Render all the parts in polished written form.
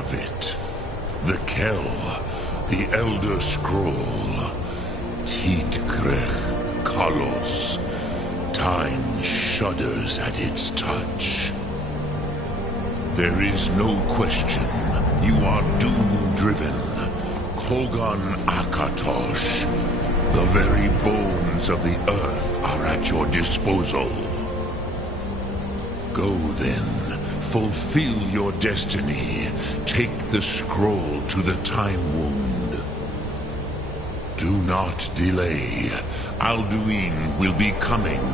have it. The Kell, the Elder Scroll. Tidkrech Kalos. Time shudders at its touch. There is no question. You are doom-driven. Kogan Akatosh. The very bones of the earth are at your disposal. Go then. Fulfill your destiny. Take the scroll to the Time Wound. Do not delay. Alduin will be coming.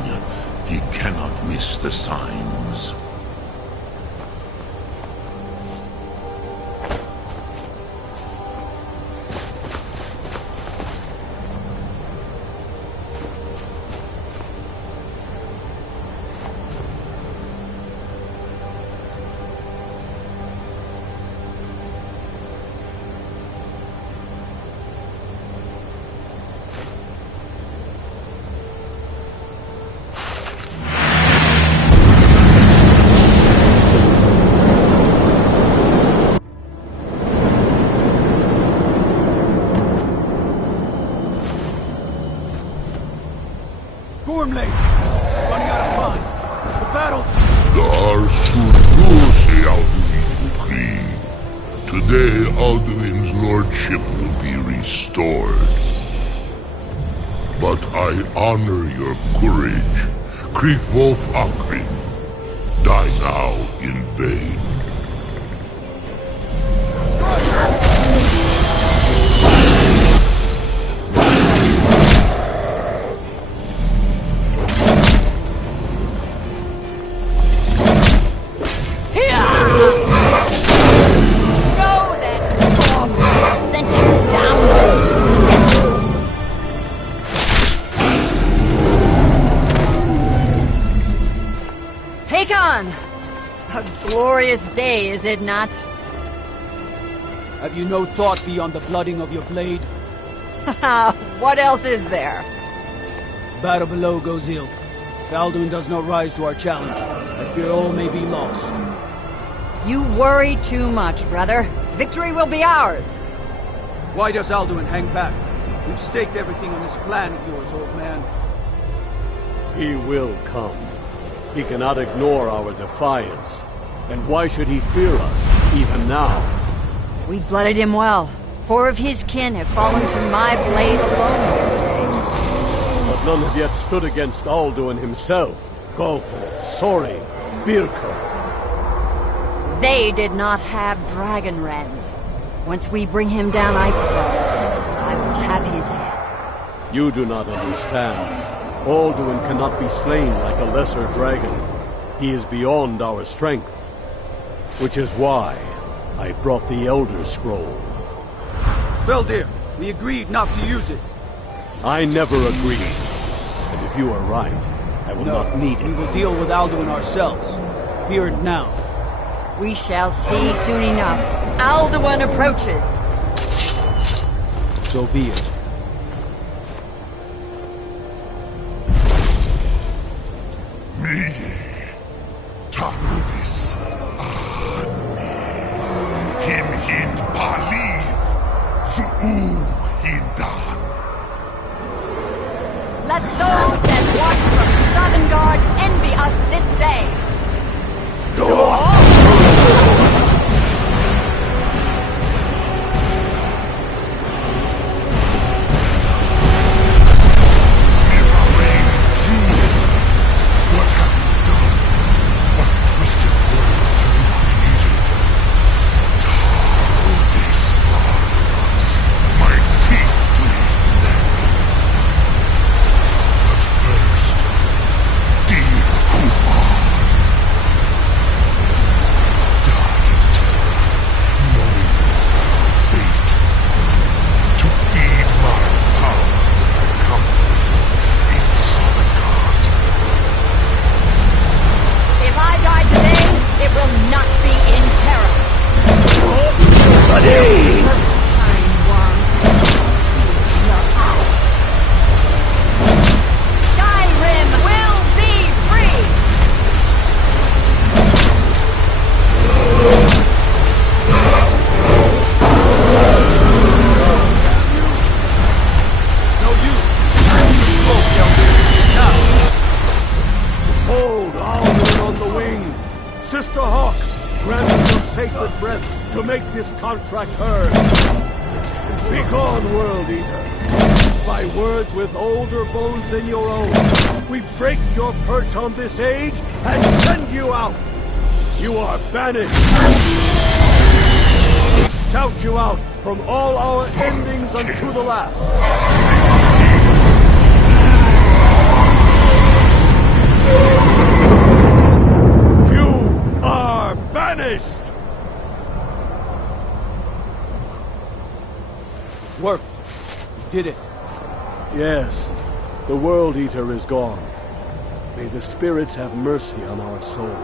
He cannot miss the signs. Gormley! Running out of time. The battle... Today, Alduin's lordship will be restored. But I honor your courage. Kriegwolf Akrin. Die now in vain. A glorious day, is it not? Have you no thought beyond the blooding of your blade? What else is there? Battle below goes ill. If Alduin does not rise to our challenge, I fear all may be lost. You worry too much, brother. Victory will be ours. Why does Alduin hang back? We've staked everything on this plan of yours, old man. He will come. He cannot ignore our defiance. And why should he fear us, even now? We blooded him well. 4 of his kin have fallen to my blade alone this day. But none have yet stood against Alduin himself. Golfo, Sori, Birko. They did not have Dragonrend. Once we bring him down, I promise, I will have his head. You do not understand. Alduin cannot be slain like a lesser dragon. He is beyond our strength. Which is why I brought the Elder Scroll. Feldir, we agreed not to use it. I never agreed. And if you are right, I will not need it. We will deal with Alduin ourselves. Here and now. We shall see soon enough. Alduin approaches. So be it. Tarudis Him Hind Paliv Zuu Hindan. Let those that watch from Sovngarde envy us this day. the breath to make this contract heard. Begone, World Eater. By words with older bones than your own, we break your perch on this age and send you out. You are banished. We shout you out from all our endings unto the last. You are banished! Worked. We did it. Yes, the World Eater is gone. May the spirits have mercy on our souls.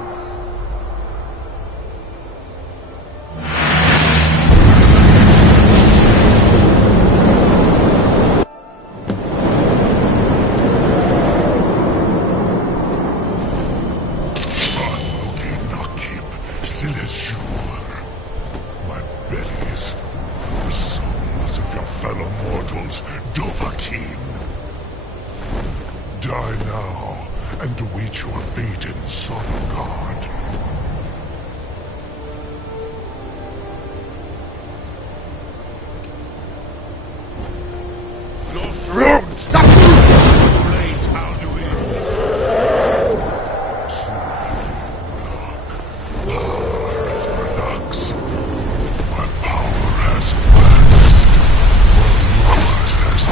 My belly is full of the souls of your fellow mortals, Dovahkiin. Die now, and await your fate in Sovngarde. Your throat! Too late, Alduin! My power has waxed, while yours has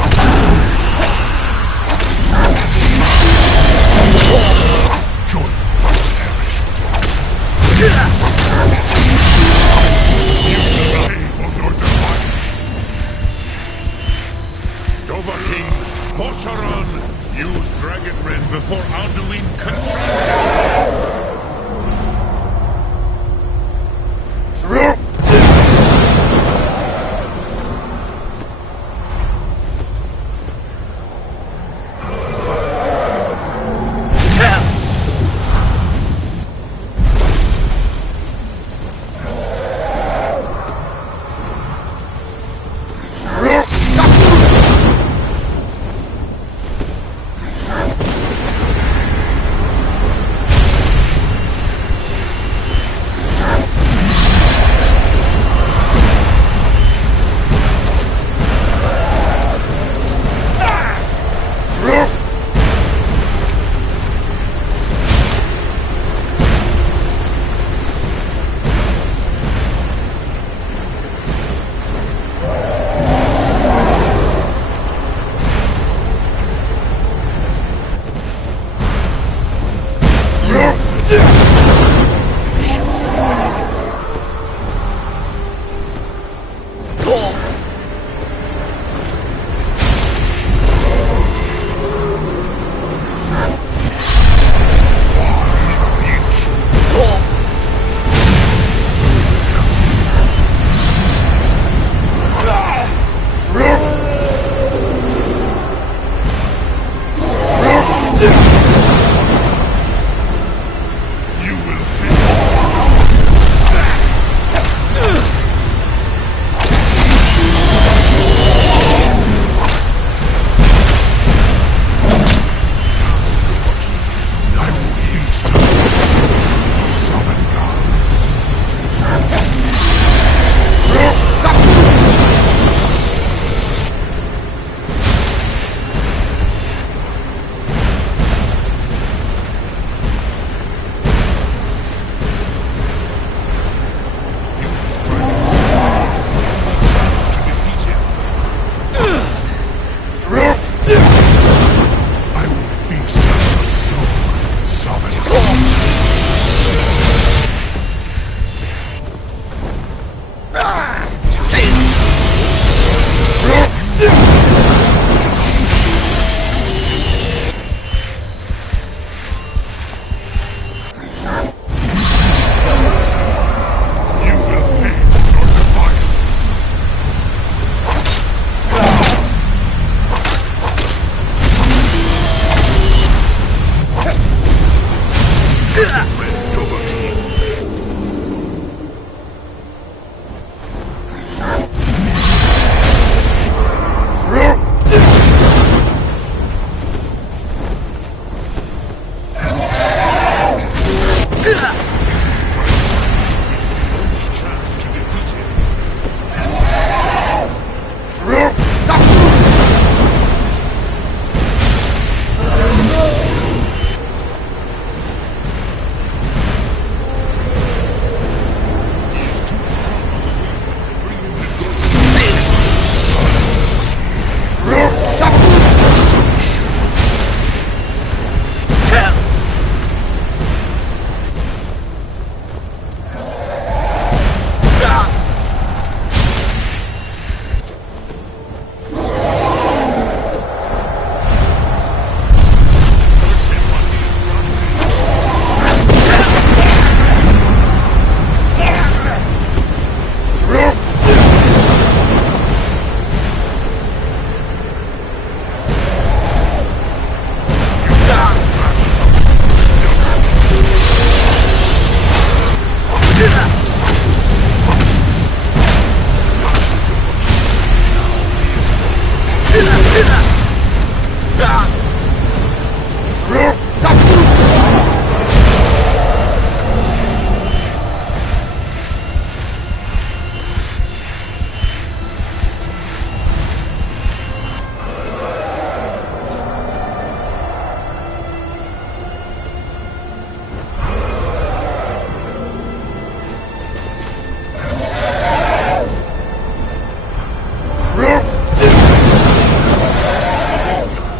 join me to perish with your on your device. Dovahkiin, Portaran, use Dragon Rend before Alduin confronts you!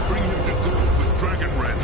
Bring him to court with Dragon Rend.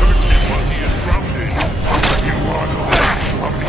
Hurt him while he is grounded. You are no match for me.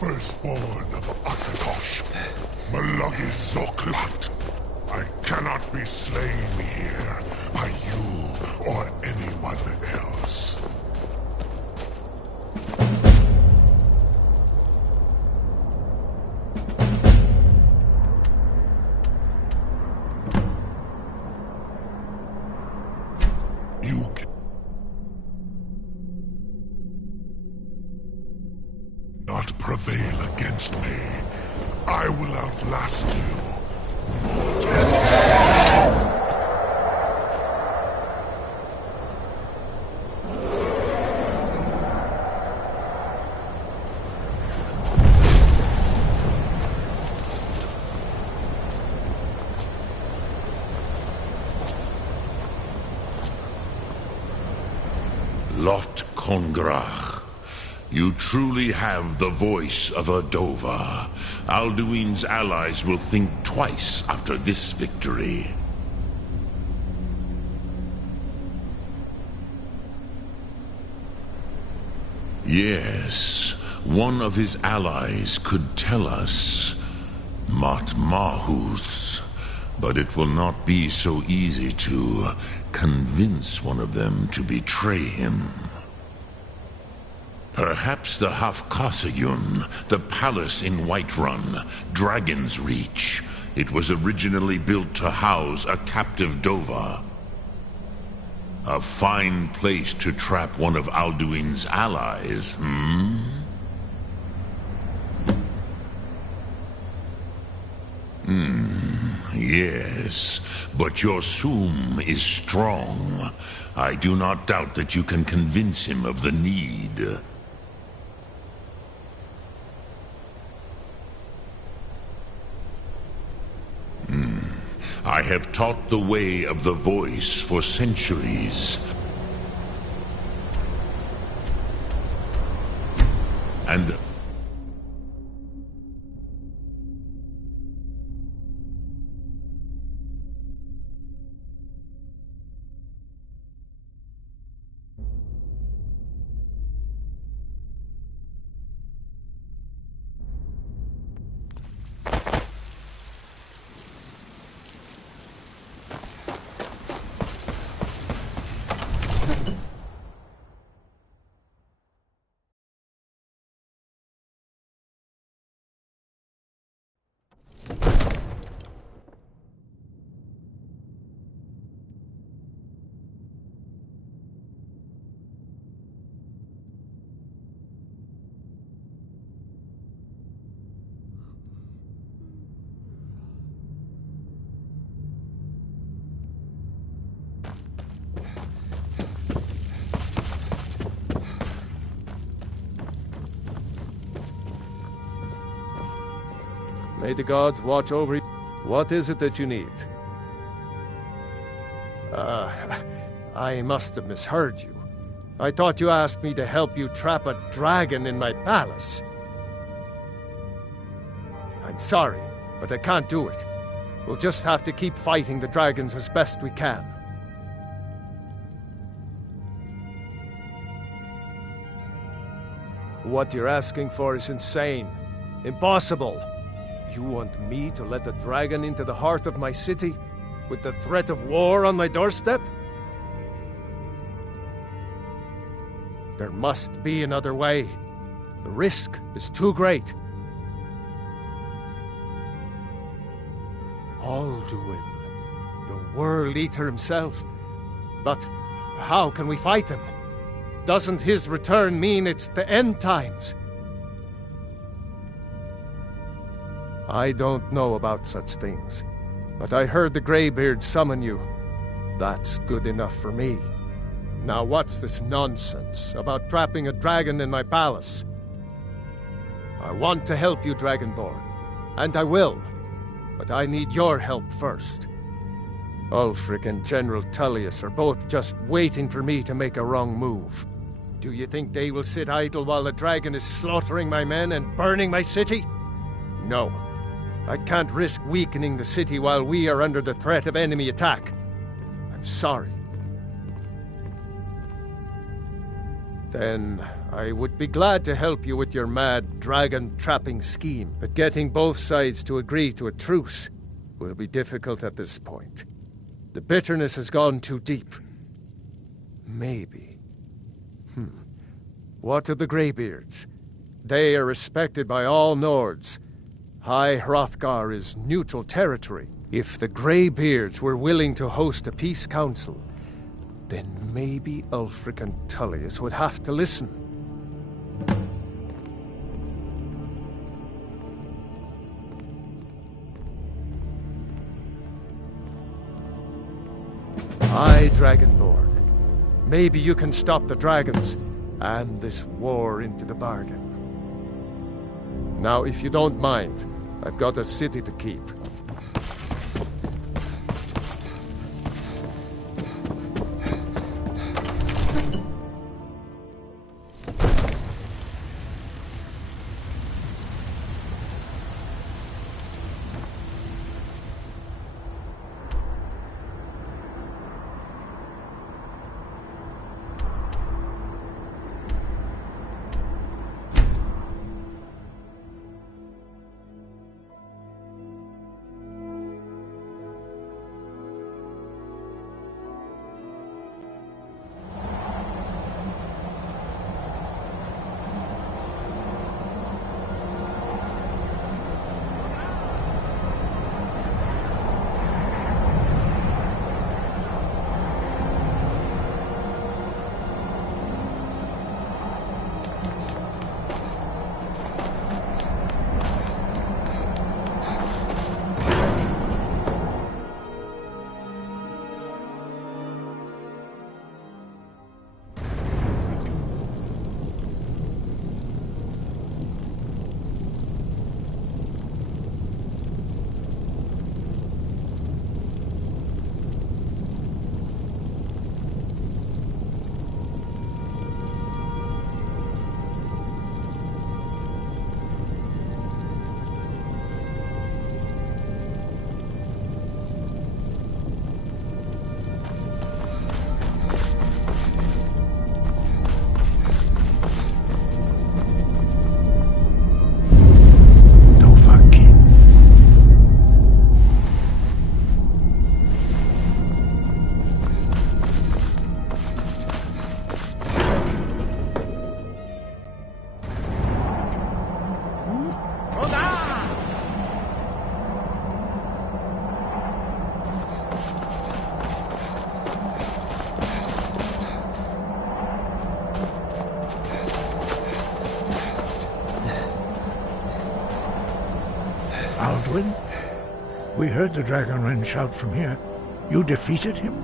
Firstborn of Akatosh, Malagi Zoklat. I cannot be slain here by you or anyone else. You cannot prevail against me. I will outlast you, mortal. Lot Kongrach, you truly have the voice of a Dova. Alduin's allies will think twice after this victory. Yes, one of his allies could tell us Matmahus, but it will not be so easy to convince one of them to betray him. Perhaps the Hafkasayun, the palace in Whiterun, Dragon's Reach. It was originally built to house a captive Dova. A fine place to trap one of Alduin's allies, hmm? Yes, but your Soom is strong. I do not doubt that you can convince him of the need. I have taught the way of the voice for centuries. And May the gods watch over you. What is it that you need? I must have misheard you. I thought you asked me to help you trap a dragon in my palace. I'm sorry, but I can't do it. We'll just have to keep fighting the dragons as best we can. What you're asking for is insane. Impossible. You want me to let a dragon into the heart of my city, with the threat of war on my doorstep? There must be another way. The risk is too great. Alduin, the World Eater himself. But how can we fight him? Doesn't his return mean it's the end times? I don't know about such things, but I heard the Greybeard summon you. That's good enough for me. Now what's this nonsense about trapping a dragon in my palace? I want to help you, Dragonborn, and I will, but I need your help first. Ulfric and General Tullius are both just waiting for me to make a wrong move. Do you think they will sit idle while the dragon is slaughtering my men and burning my city? No. I can't risk weakening the city while we are under the threat of enemy attack. I'm sorry. Then I would be glad to help you with your mad dragon-trapping scheme, but getting both sides to agree to a truce will be difficult at this point. The bitterness has gone too deep. Maybe. What of the Greybeards? They are respected by all Nords. High Hrothgar is neutral territory. If the Greybeards were willing to host a peace council, then maybe Ulfric and Tullius would have to listen. Aye, Dragonborn. Maybe you can stop the dragons, and this war into the bargain. Now, if you don't mind, I've got a city to keep. Alduin? We heard the Dragonren shout from here. You defeated him?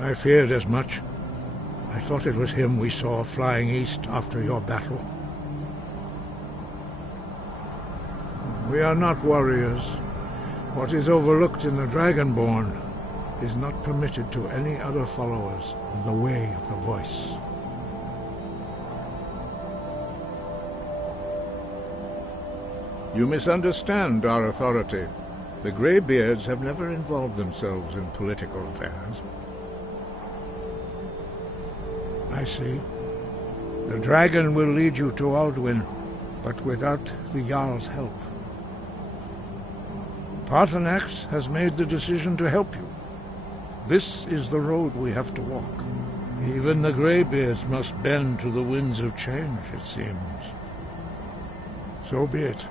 I feared as much. I thought it was him we saw flying east after your battle. We are not warriors. What is overlooked in the Dragonborn is not permitted to any other followers of the Way of the Voice. You misunderstand our authority. The Greybeards have never involved themselves in political affairs. I see. The dragon will lead you to Alduin, but without the Jarl's help. Paarthurnax has made the decision to help you. This is the road we have to walk. Even the Greybeards must bend to the winds of change, it seems. So be it.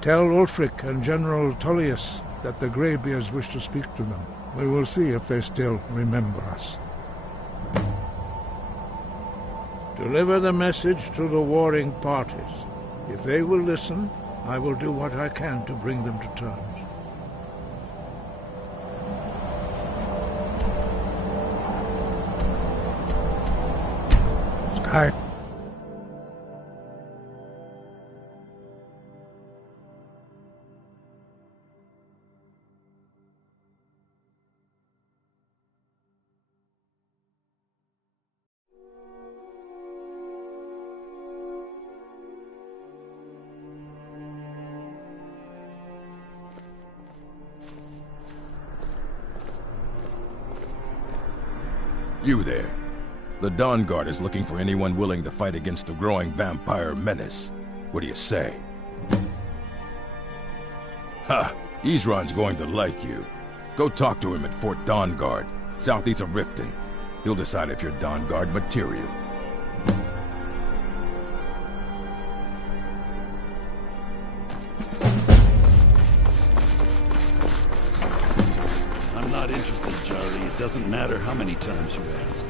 Tell Ulfric and General Tullius that the Greybeards wish to speak to them. We will see if they still remember us. Deliver the message to the warring parties. If they will listen, I will do what I can to bring them to terms. Sky. You there. The Dawn Guard is looking for anyone willing to fight against the growing vampire menace. What do you say? Ha! Isran's going to like you. Go talk to him at Fort Dawn Guard, southeast of Riften. He'll decide if you're Dawn Guard material. I'm not interested, Jari. It doesn't matter how many times you ask.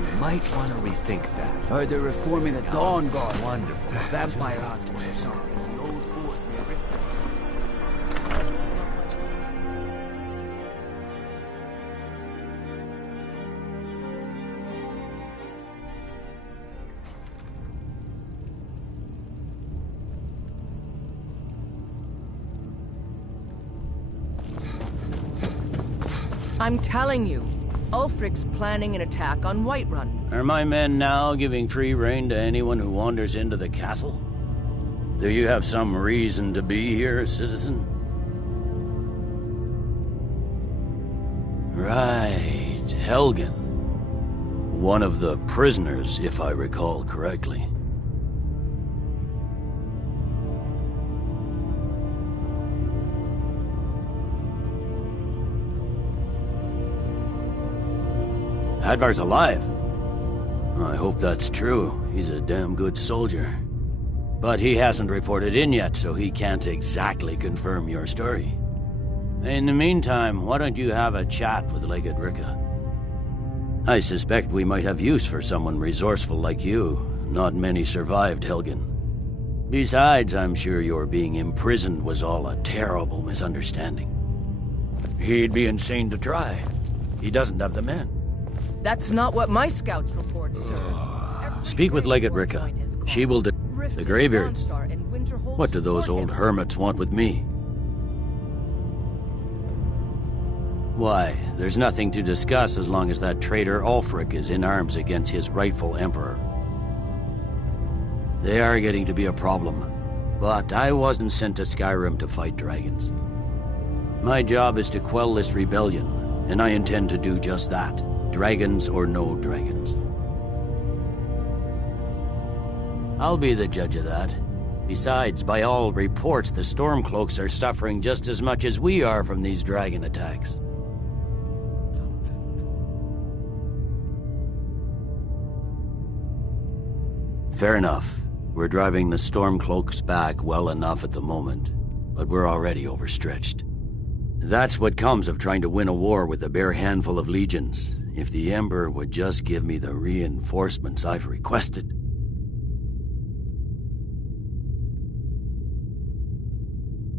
You might want to rethink that. Heard they're reforming the Dawn Guard. Wonderful. Vampire hunters or something. The old fort near Riften. I'm telling you, Ulfric's planning an attack on Whiterun. Are my men now giving free rein to anyone who wanders into the castle? Do you have some reason to be here, citizen? Right, Helgen. One of the prisoners, if I recall correctly. Hadvar's alive. I hope that's true. He's a damn good soldier. But he hasn't reported in yet, so he can't exactly confirm your story. In the meantime, why don't you have a chat with Legate Ricka? I suspect we might have use for someone resourceful like you. Not many survived Helgen. Besides, I'm sure your being imprisoned was all a terrible misunderstanding. He'd be insane to try. He doesn't have the men. That's not what my scouts report, sir. Speak with Legate Ricka. She will the Greybeards. What do those old hermits want with me? Why, there's nothing to discuss as long as that traitor Ulfric is in arms against his rightful emperor. They are getting to be a problem, but I wasn't sent to Skyrim to fight dragons. My job is to quell this rebellion, and I intend to do just that. Dragons or no dragons. I'll be the judge of that. Besides, by all reports, the Stormcloaks are suffering just as much as we are from these dragon attacks. Fair enough. We're driving the Stormcloaks back well enough at the moment, but we're already overstretched. That's what comes of trying to win a war with a bare handful of legions. If the Emperor would just give me the reinforcements I've requested.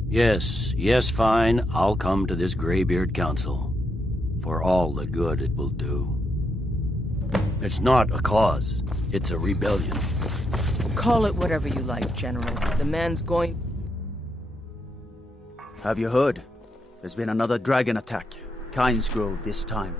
Yes, fine. I'll come to this Greybeard Council. For all the good it will do. It's not a cause. It's a rebellion. Call it whatever you like, General. The man's going... Have you heard? There's been another dragon attack. Kyne's Grove this time.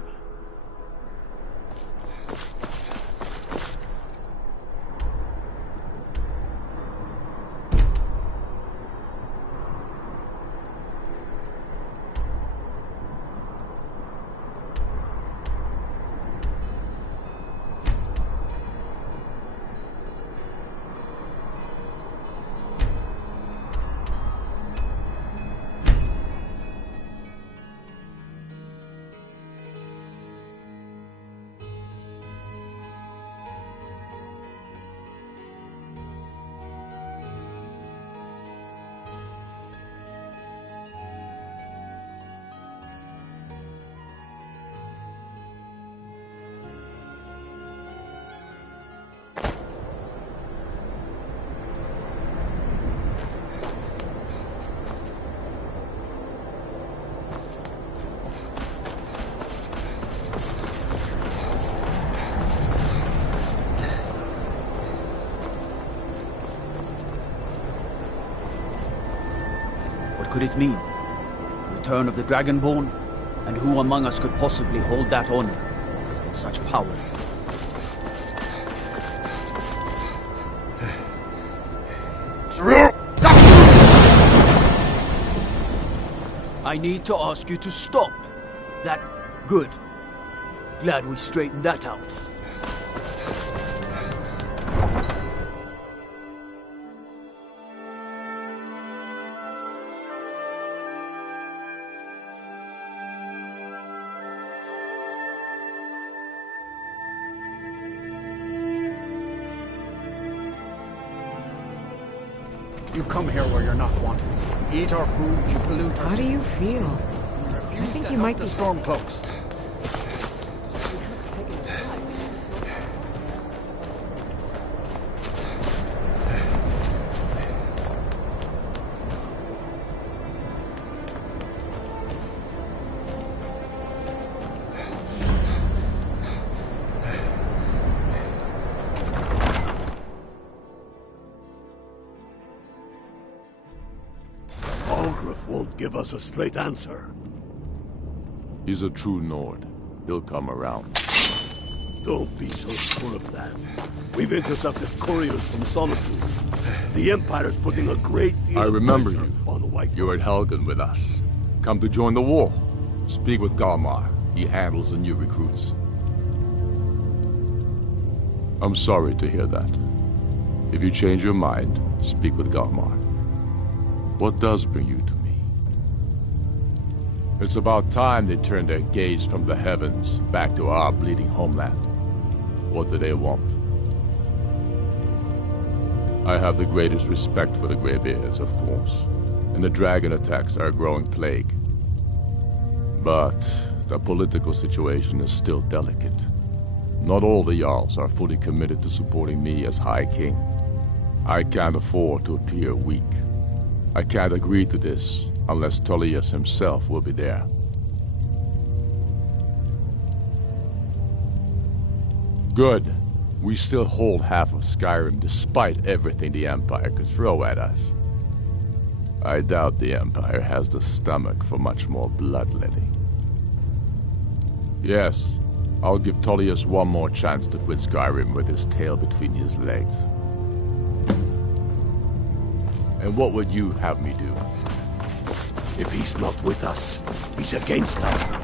What could it mean? Return of the Dragonborn? And who among us could possibly hold that honor in such power? I need to ask you to stop. That... good. Glad we straightened that out. You come here where you're not wanted. You eat our food, you pollute our... How do you feel? I think you might the be... Stormcloaks. Won't give us a straight answer. He's a true Nord. He'll come around. Don't be so sure of that. We've intercepted couriers from Solitude. The Empire's putting a great deal I remember of you. pressure on the White... You were at Helgen with us. Come to join the war. Speak with Galmar. He handles the new recruits. I'm sorry to hear that. If you change your mind, speak with Galmar. What does bring you to me? It's about time they turned their gaze from the heavens back to our bleeding homeland. What do they want? I have the greatest respect for the Greybeards, of course, and the dragon attacks are a growing plague. But the political situation is still delicate. Not all the Jarls are fully committed to supporting me as High King. I can't afford to appear weak. I can't agree to this unless Tullius himself will be there. Good. We still hold half of Skyrim despite everything the Empire could throw at us. I doubt the Empire has the stomach for much more bloodletting. Yes, I'll give Tullius one more chance to quit Skyrim with his tail between his legs. And what would you have me do? If he's not with us, he's against us.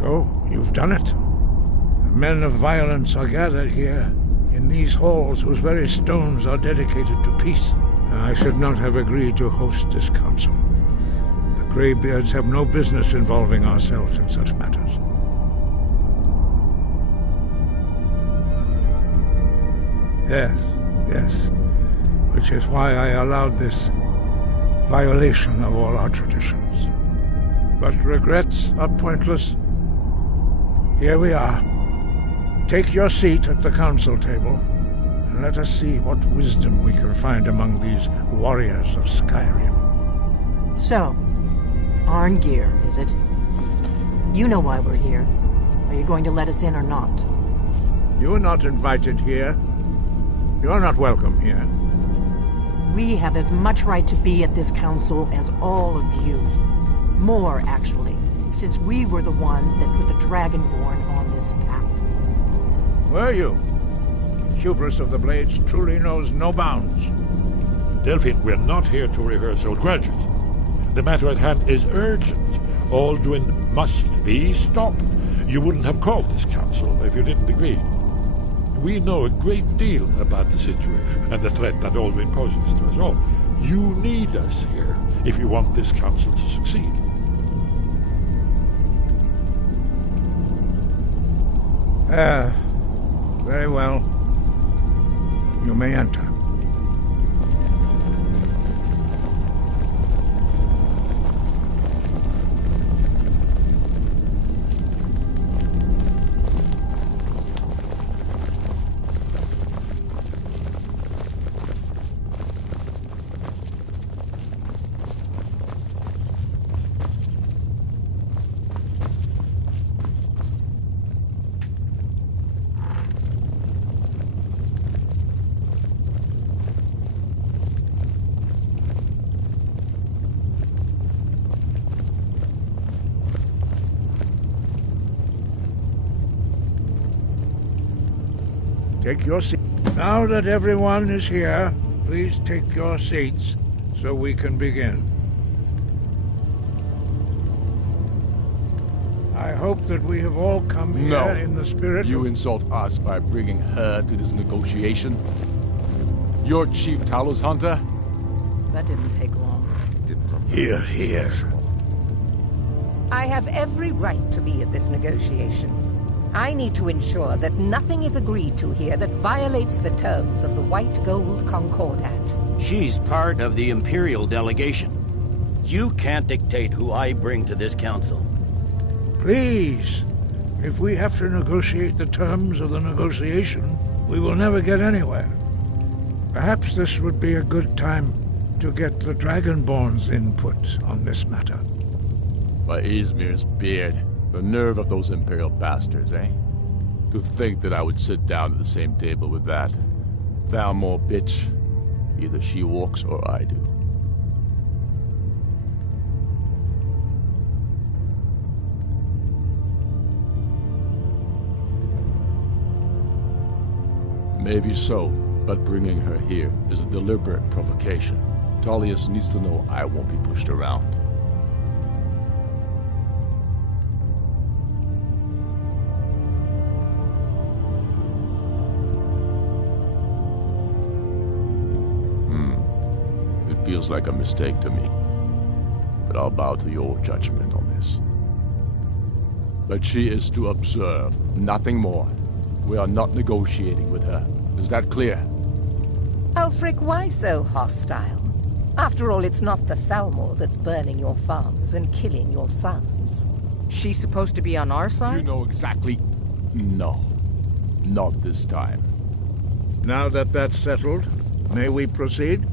So, you've done it. The men of violence are gathered here, in these halls whose very stones are dedicated to peace. I should not have agreed to host this council. The Greybeards have no business involving ourselves in such matters. Yes. Which is why I allowed this violation of all our traditions. But regrets are pointless. Here we are. Take your seat at the council table, and let us see what wisdom we can find among these warriors of Skyrim. So, Arngeir, is it? You know why we're here. Are you going to let us in or not? You are not invited here. You are not welcome here. We have as much right to be at this council as all of you. More, actually, since we were the ones that put the Dragonborn on this path. Were you? Hubris of the Blades truly knows no bounds. Delphine, we're not here to rehearse old grudges. The matter at hand is urgent. Alduin must be stopped. You wouldn't have called this council if you didn't agree. We know a great deal about the situation and the threat that Alduin poses to us all. You need us here if you want this council to succeed. Very well. You may enter. Take your seat. Now that everyone is here, please take your seats so we can begin. I hope that we have all come here in the spirit You insult us by bringing her to this negotiation? You're Chief Talos Hunter? That didn't take long. Here. I have every right to be at this negotiation. I need to ensure that nothing is agreed to here that violates the terms of the White Gold Concordat. She's part of the Imperial delegation. You can't dictate who I bring to this council. Please, if we have to negotiate the terms of the negotiation, we will never get anywhere. Perhaps this would be a good time to get the Dragonborn's input on this matter. By Izmir's beard. The nerve of those Imperial bastards, eh? To think that I would sit down at the same table with that. Thalmor bitch. Either she walks or I do. Maybe so, but bringing her here is a deliberate provocation. Tullius needs to know I won't be pushed around. Feels like a mistake to me, but I'll bow to your judgment on this. But she is to observe, nothing more. We are not negotiating with her. Is that clear? Ulfric, why so hostile? After all, it's not the Thalmor that's burning your farms and killing your sons. She's supposed to be on our side? You know exactly... No. Not this time. Now that that's settled, may we proceed?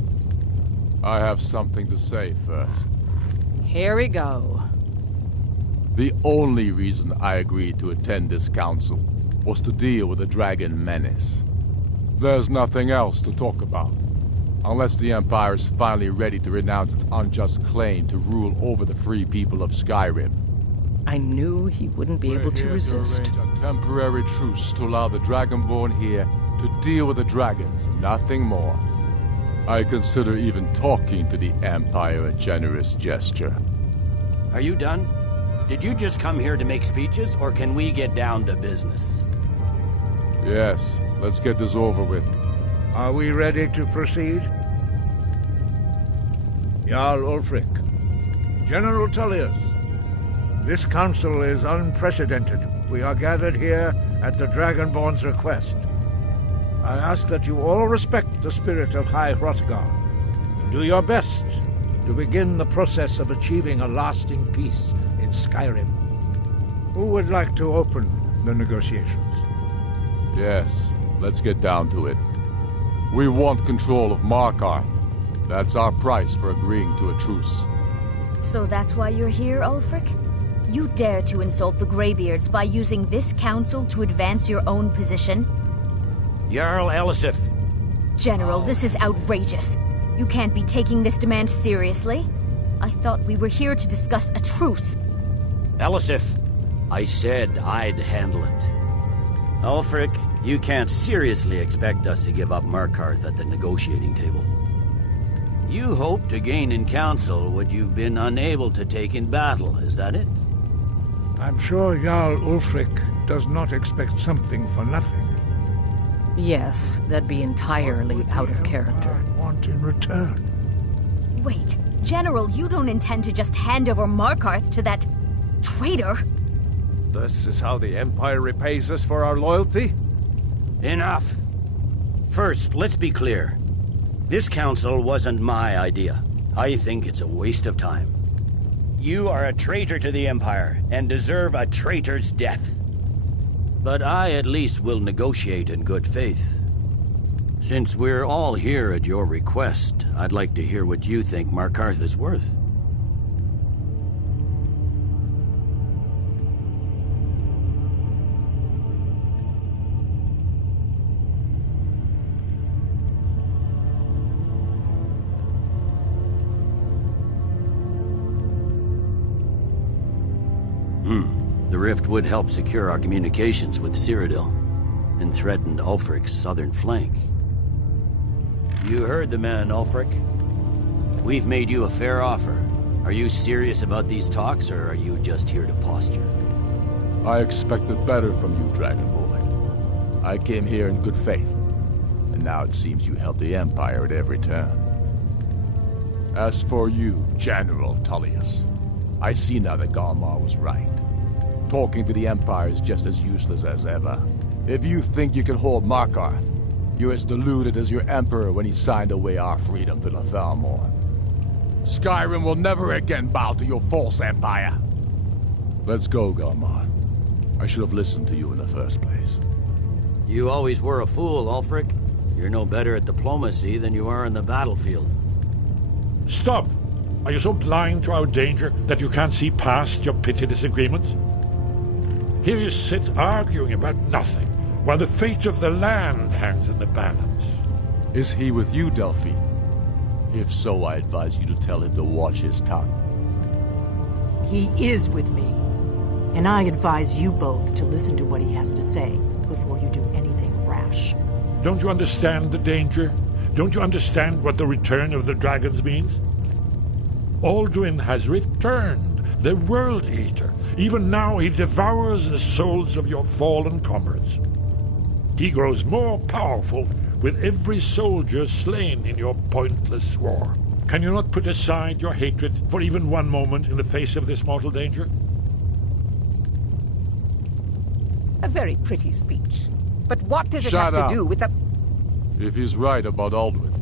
I have something to say first. Here we go. The only reason I agreed to attend this council was to deal with the dragon menace. There's nothing else to talk about. Unless the Empire is finally ready to renounce its unjust claim to rule over the free people of Skyrim. I knew he wouldn't be able to resist. To arrange a temporary truce to allow the Dragonborn here to deal with the dragons, nothing more. I consider even talking to the Empire a generous gesture. Are you done? did you just come here to make speeches, or can we get down to business? Yes, let's get this over with. Are we ready to proceed? Jarl Ulfric, General Tullius, this council is unprecedented. We are gathered here at the Dragonborn's request. I ask that you all respect the spirit of High Hrothgar. Do your best to begin the process of achieving a lasting peace in Skyrim. Who would like to open the negotiations? Yes, let's get down to it. We want control of Markarth. That's our price for agreeing to a truce. So that's why you're here, Ulfric? You dare to insult the Greybeards by using this council to advance your own position? Jarl Elisif. General, this is outrageous. You can't be taking this demand seriously. I thought we were here to discuss a truce. Elisif, I said I'd handle it. Ulfric, you can't seriously expect us to give up Markarth at the negotiating table. You hope to gain in council what you've been unable to take in battle, is that it? I'm sure Jarl Ulfric does not expect something for nothing. Yes, that'd be entirely out of character. I want in return. Wait, General, you don't intend to just hand over Markarth to that traitor? This is how the Empire repays us for our loyalty? Enough. First, let's be clear. This council wasn't my idea. I think it's a waste of time. You are a traitor to the Empire and deserve a traitor's death. But I at least will negotiate in good faith. Since we're all here at your request, I'd like to hear what you think Markarth is worth. The rift would help secure our communications with Cyrodiil, and threatened Ulfric's southern flank. You heard the man, Ulfric. We've made you a fair offer. Are you serious about these talks, or are you just here to posture? I expected better from you, Dragonborn. I came here in good faith, and now it seems you help the Empire at every turn. As for you, General Tullius, I see now that Galmar was right. Talking to the Empire is just as useless as ever. If you think you can hold Markarth, you're as deluded as your Emperor when he signed away our freedom to the Thalmor. Skyrim will never again bow to your false empire. Let's go, Galmar. I should have listened to you in the first place. You always were a fool, Ulfric. You're no better at diplomacy than you are in the battlefield. Stop! Are you so blind to our danger that you can't see past your petty disagreements? Here you sit arguing about nothing, while the fate of the land hangs in the balance. Is he with you, Delphine? If so, I advise you to tell him to watch his tongue. He is with me. And I advise you both to listen to what he has to say before you do anything rash. Don't you understand the danger? Don't you understand what the return of the dragons means? Alduin has returned, the World Eater. Even now he devours the souls of your fallen comrades. He grows more powerful with every soldier slain in your pointless war. Can you not put aside your hatred for even one moment in the face of this mortal danger? A very pretty speech. But what does it have to do with the... If he's right about Alduin,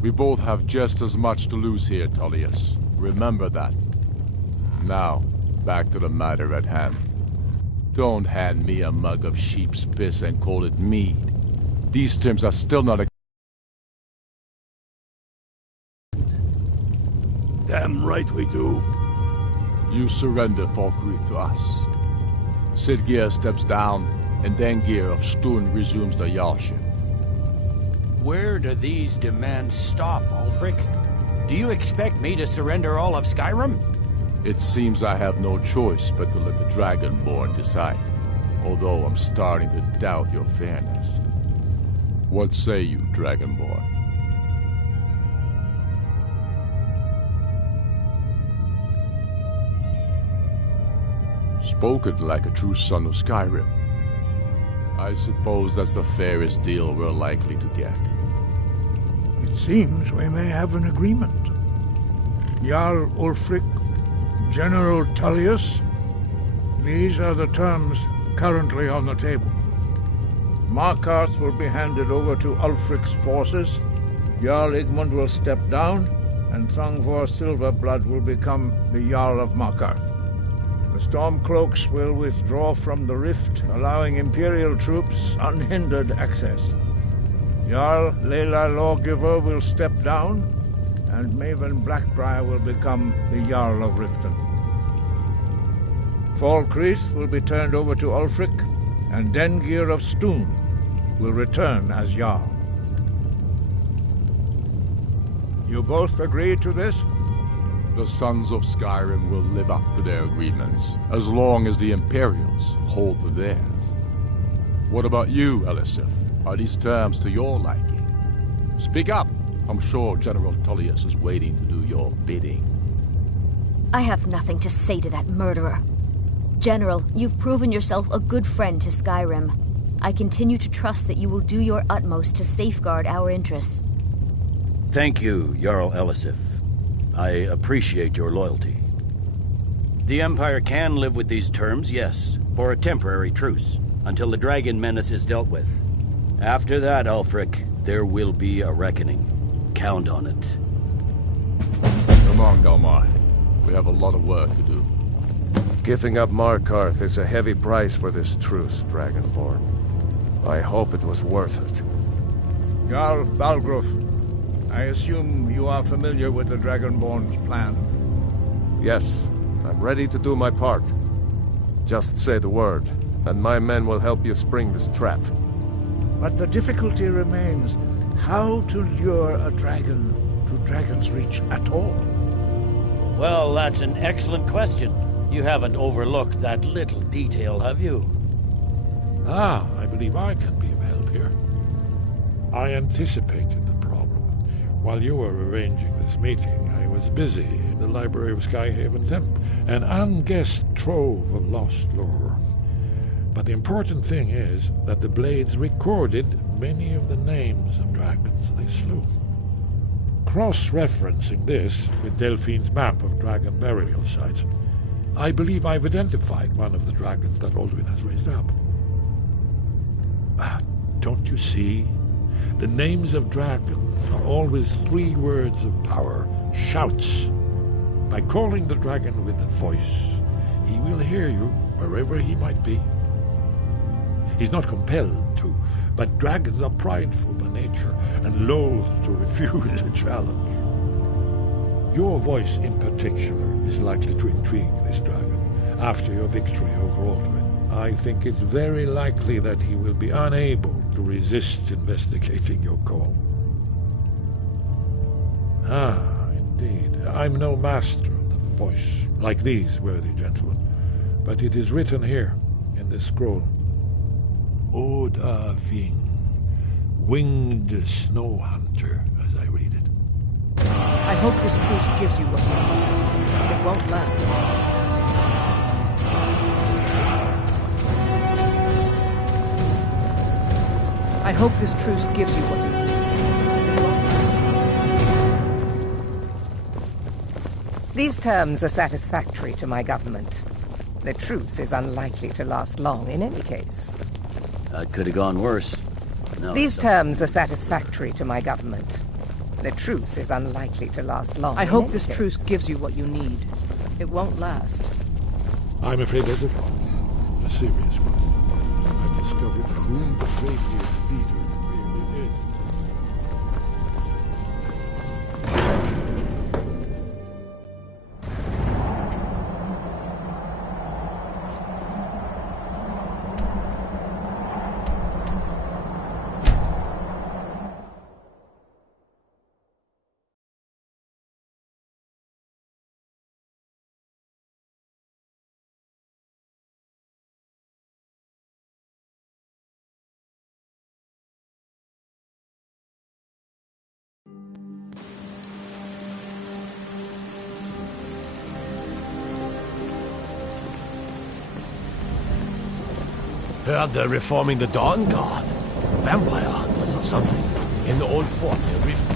we both have just as much to lose here, Tullius. Remember that. Now, back to the matter at hand. Don't hand me a mug of sheep's piss and call it mead. These terms are still not Damn right we do. You surrender Falkreath to us. Sidgeir steps down, and Dengir of Sturn resumes the Jarlship. Where do these demands stop, Ulfric? Do you expect me to surrender all of Skyrim? It seems I have no choice but to let the Dragonborn decide, although I'm starting to doubt your fairness. What say you, Dragonborn? spoken like a true son of Skyrim. I suppose that's the fairest deal we're likely to get. It seems we may have an agreement. Jarl Ulfric, General Tullius, these are the terms currently on the table. Markarth will be handed over to Ulfric's forces, Jarl Igmund will step down, and Thongvor Silverblood will become the Jarl of Markarth. The Stormcloaks will withdraw from the rift, allowing Imperial troops unhindered access. Jarl Layla Lawgiver will step down, and Maven Blackbriar will become the Jarl of Riften. Falkreath will be turned over to Ulfric, and Dengir of Stoon will return as Jarl. You both agree to this? The Sons of Skyrim will live up to their agreements, as long as the Imperials hold to theirs. What about you, Elisif? Are these terms to your liking? Speak up! I'm sure General Tullius is waiting to do your bidding. I have nothing to say to that murderer. General, you've proven yourself a good friend to Skyrim. I continue to trust that you will do your utmost to safeguard our interests. Thank you, Jarl Elisif. I appreciate your loyalty. The Empire can live with these terms, yes, for a temporary truce, until the dragon menace is dealt with. After that, Ulfric, there will be a reckoning. Count on it. Come on, Galmar. We have a lot of work to do. Giving up Markarth is a heavy price for this truce, Dragonborn. I hope it was worth it. Jarl Balgruuf, I assume you are familiar with the Dragonborn's plan? Yes, I'm ready to do my part. Just say the word, and my men will help you spring this trap. But the difficulty remains how to lure a dragon to Dragon's Reach at all. Well, that's an excellent question. You haven't overlooked that little detail, have you? Ah, I believe I can be of help here. I anticipated the problem. While you were arranging this meeting, I was busy in the library of Skyhaven Temp, an unguessed trove of lost lore. But the important thing is that the Blades recorded many of the names of dragons they slew. Cross-referencing this with Delphine's map of dragon burial sites, I believe I've identified one of the dragons that Alduin has raised up. Don't you see? The names of dragons are always 3 words of power, shouts. By calling the dragon with a voice, he will hear you wherever he might be. He's not compelled to, but dragons are prideful by nature and loath to refuse a challenge. Your voice in particular is likely to intrigue this dragon after your victory over Alduin. I think it's very likely that he will be unable to resist investigating your call. Ah, indeed. I'm no master of the voice, like these worthy gentlemen, but it is written here in this scroll. Oda Ving, winged snow hunter, as I read it. I hope this truce gives you what you need. It won't last. I hope this truce gives you what you need. It won't last. These terms are satisfactory to my government. The truce is unlikely to last long in any case. That could have gone worse. These terms are satisfactory to my government. The truce is unlikely to last long. I hope this truce gives you what you need. It won't last. I'm afraid there's a problem. A serious one. I've discovered whom the Greybeard leader Heard they're reforming the Dawn Guard. Vampire hunters or something. In the old fort near Rift.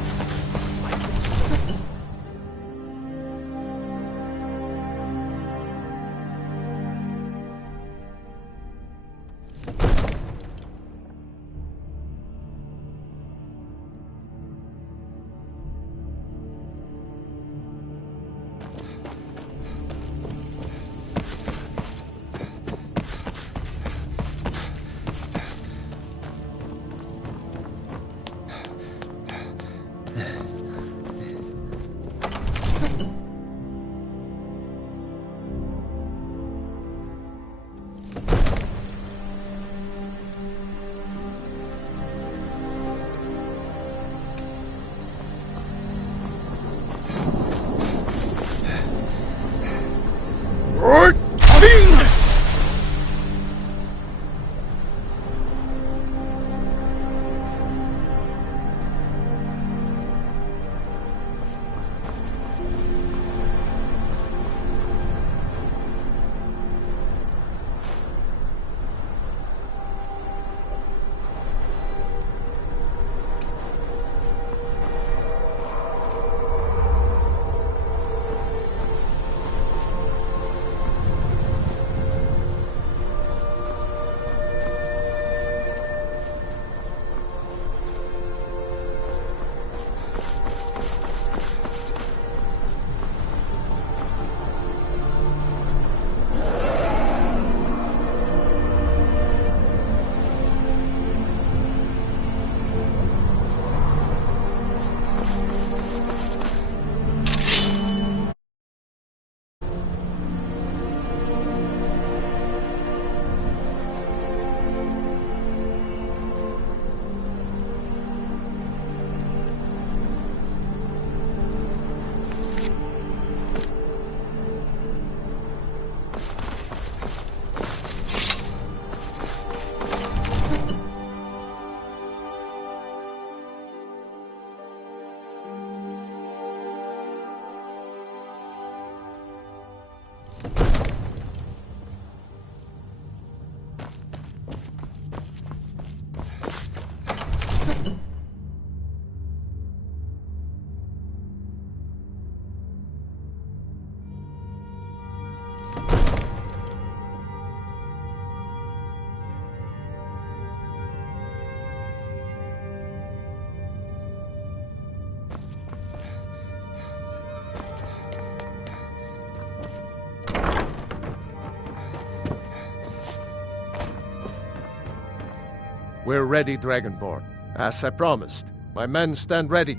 We're ready, Dragonborn. As I promised, my men stand ready.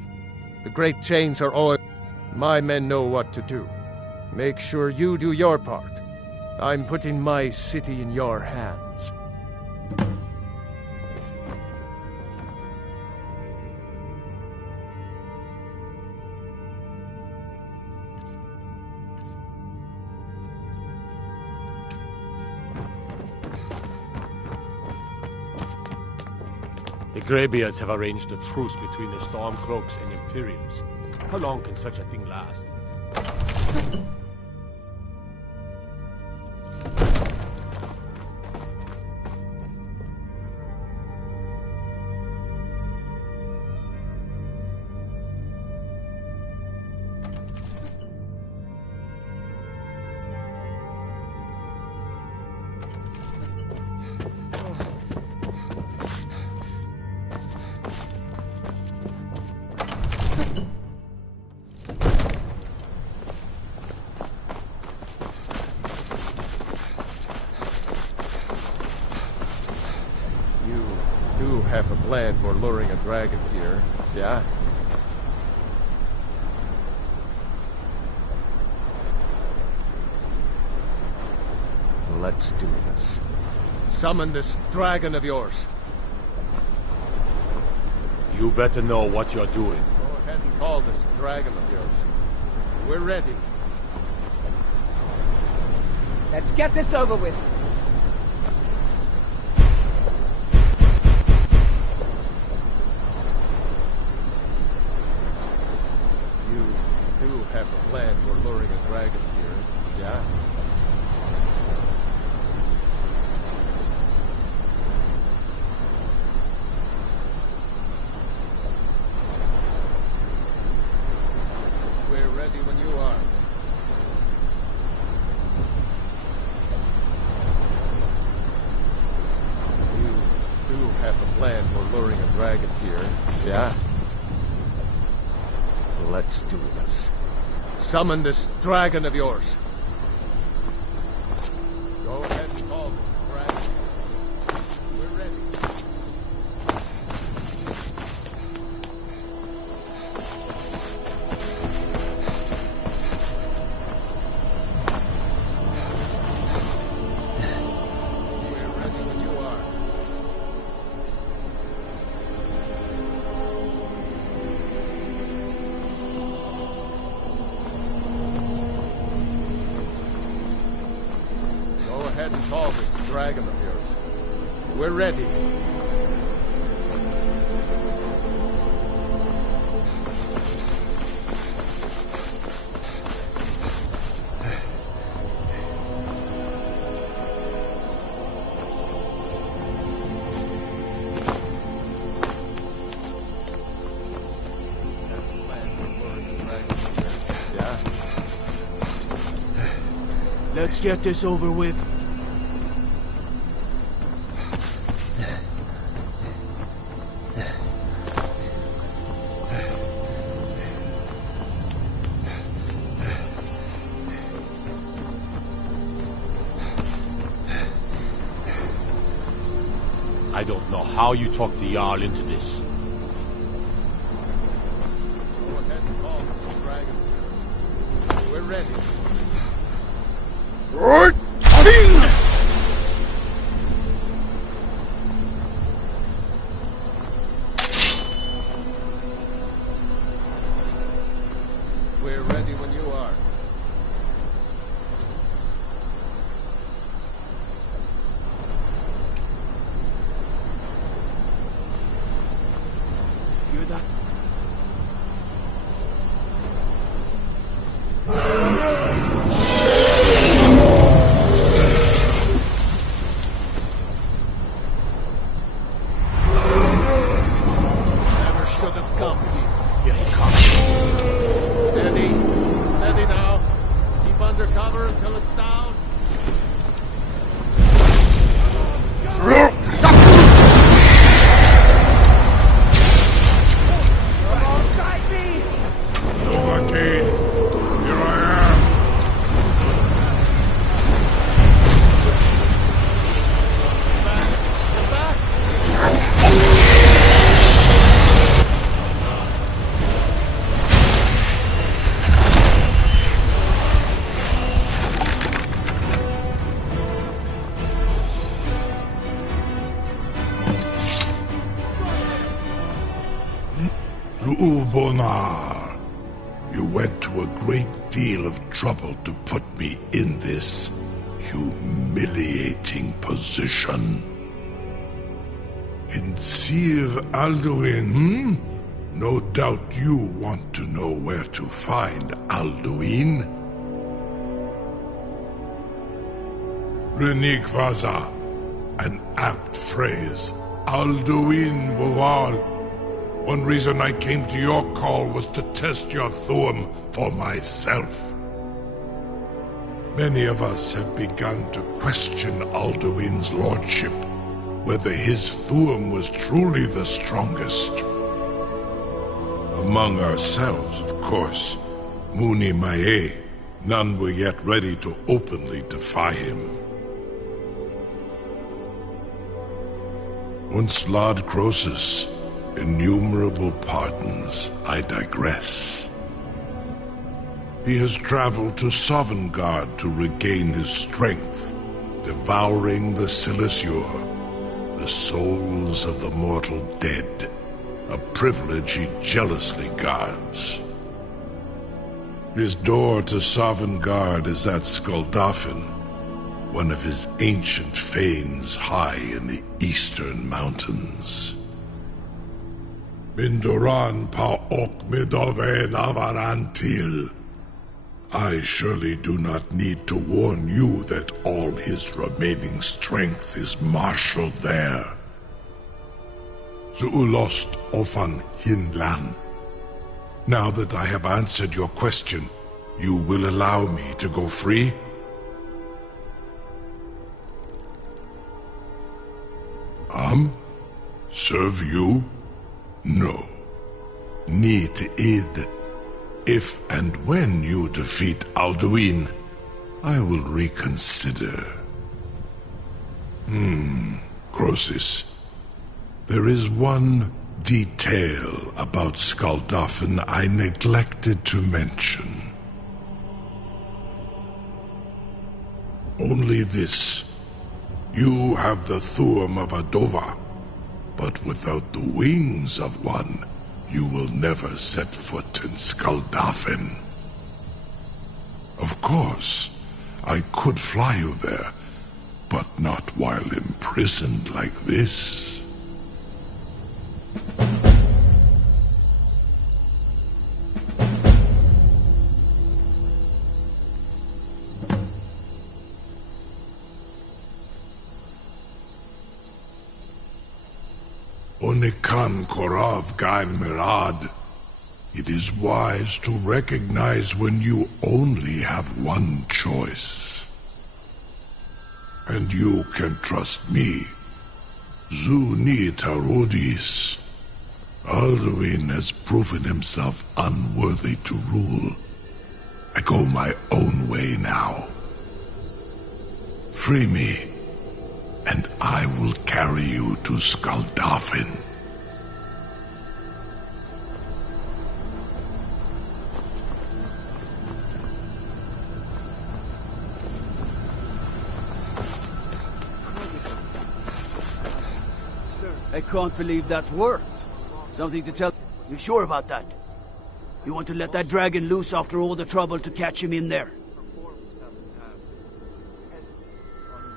The great chains are oiled. My men know what to do. Make sure you do your part. I'm putting my city in your hands. The Greybeards have arranged a truce between the Stormcloaks and Imperials. How long can such a thing last? Have a plan for luring a dragon here, yeah? Let's do this. Summon this dragon of yours. You better know what you're doing. Go ahead and call this dragon of yours. We're ready. Let's get this over with. Have a plan for luring a dragon here, yeah? have a plan for luring a dragon here, yeah? Let's do this. Summon this dragon of yours. Go ahead and call this dragon. We're ready. We're ready when you are. Go ahead and call this dragon of yours. We're ready. Yeah? Let's get this over with. I don't know how you talked the Jarl into this. Go ahead and call this dragon of yours. We're ready. We're ready when you are. Hear that? Never should have come here. Here he comes. Steady. Steady now. Keep under cover until it's down. Novocaine, here I am. Ulbonar, you went to a great deal of trouble to put me in this humiliating position. In Sir Alduin, No doubt you want to know where to find Alduin. Renikvaza, an apt phrase. Alduin Boval. One reason I came to your call was to test your Thuum for myself. Many of us have begun to question Alduin's lordship, whether his Thuum was truly the strongest. Among ourselves, of course, Muni Mae, none were yet ready to openly defy him. Once Lord Croesus, innumerable pardons, I digress. He has traveled to Sovngarde to regain his strength, devouring the Silesure, the souls of the mortal dead, a privilege he jealously guards. His door to Sovngarde is at Skuldafn, one of his ancient fanes high in the eastern mountains. Mindoran pa ok midove navarantil. I surely do not need to warn you that all his remaining strength is marshaled there. Zuulost ofan hinlan. Now that I have answered your question, you will allow me to go free? Serve you? No. Need id. If and when you defeat Alduin, I will reconsider. Croesus. There is one detail about Skuldafn I neglected to mention. Only this. You have the Thuum of a Dova, but without the wings of one, you will never set foot in Skuldafn. Of course, I could fly you there, but not while imprisoned like this. Onikan Korav Gain Mirad. It is wise to recognize when you only have one choice. And you can trust me. Zuni Tarudis. Alduin has proven himself unworthy to rule. I go my own way now. Free me, and I will carry you to Skuldafn. I can't believe that worked. Something to tell... You sure about that? You want to let that dragon loose after all the trouble to catch him in there?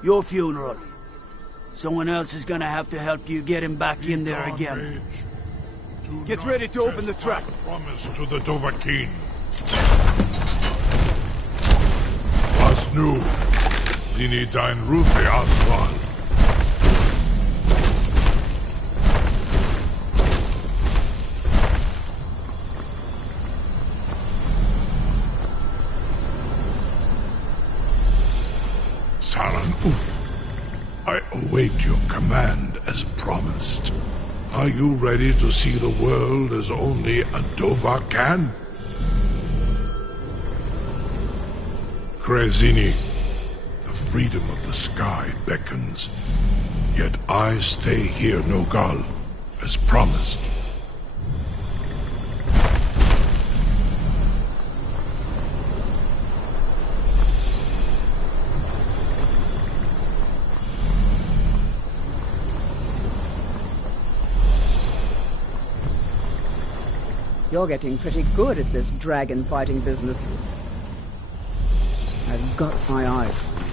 Your funeral. Someone else is gonna have to help you get him back in there again. Get ready to open the trap. Promise to the Dovahkiin. Was nu, Dini dein Rufe Astral. Saran Uth, I await your command as promised. Are you ready to see the world as only a Dova can? Krezini, the freedom of the sky beckons. Yet I stay here, Nogal, as promised. You're getting pretty good at this dragon fighting business. I've got my eyes on you.